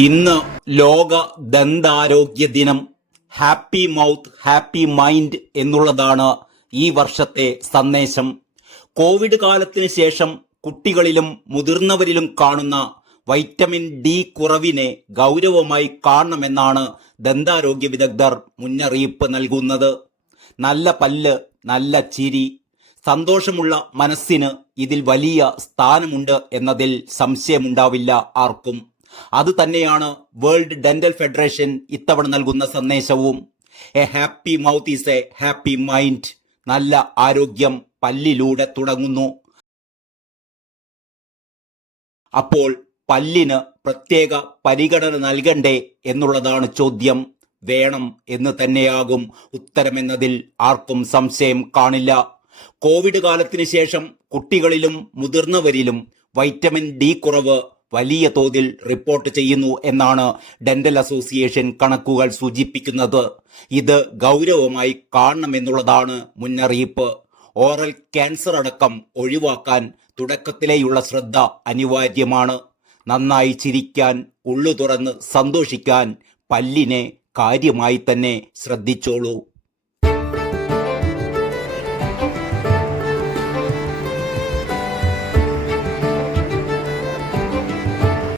ഇന്ന് ലോക ദന്താരോഗ്യ ദിനം. ഹാപ്പി മൗത്ത് ഹാപ്പി മൈൻഡ് എന്നുള്ളതാണ് ഈ വർഷത്തെ സന്ദേശം. കോവിഡ് കാലത്തിന് ശേഷം കുട്ടികളിലും മുതിർന്നവരിലും കാണുന്ന വൈറ്റമിൻ ഡി കുറവിനെ ഗൗരവമായി കാണണമെന്നാണ് ദന്താരോഗ്യ വിദഗ്ധർ മുന്നറിയിപ്പ് നൽകുന്നത്. നല്ല പല്ല്, നല്ല ചിരി, സന്തോഷമുള്ള മനസ്സിന് ഇതിൽ വലിയ സ്ഥാനമുണ്ട് എന്നതിൽ സംശയമുണ്ടാവില്ല ആർക്കും. അതുതന്നെയാണ് വേൾഡ് ഡെന്റൽ ഫെഡറേഷൻ ഇത്തവണ നൽകുന്ന സന്ദേശവും. A happy mouth is A happy mind. നല്ല ആരോഗ്യം പല്ലിലൂടെ തുടങ്ങുന്നു. അപ്പോൾ പല്ലിന് പ്രത്യേക പരിഗണന നൽകണ്ടേ എന്നുള്ളതാണ് ചോദ്യം. വേണം എന്ന് തന്നെയാകും ഉത്തരമെന്നതിൽ ആർക്കും സംശയം കാണില്ല. കോവിഡ് കാലത്തിന് ശേഷം കുട്ടികളിലും മുതിർന്നവരിലും വൈറ്റമിൻ ഡി കുറവ് വലിയ തോതിൽ റിപ്പോർട്ട് ചെയ്യുന്നു എന്നാണ് ഡെന്റൽ അസോസിയേഷൻ കണക്കുകൾ സൂചിപ്പിക്കുന്നത്. ഇത് ഗൗരവമായി കാണണമെന്നുള്ളതാണ് മുന്നറിയിപ്പ്. ഓറൽ ക്യാൻസർ അടക്കം ഒഴിവാക്കാൻ തുടക്കത്തിലേയുള്ള ശ്രദ്ധ അനിവാര്യമാണ്. നന്നായി ചിരിക്കാൻ, ഉള്ളു തുറന്ന് സന്തോഷിക്കാൻ പല്ലിനെ കാര്യമായി തന്നെ ശ്രദ്ധിച്ചോളൂ.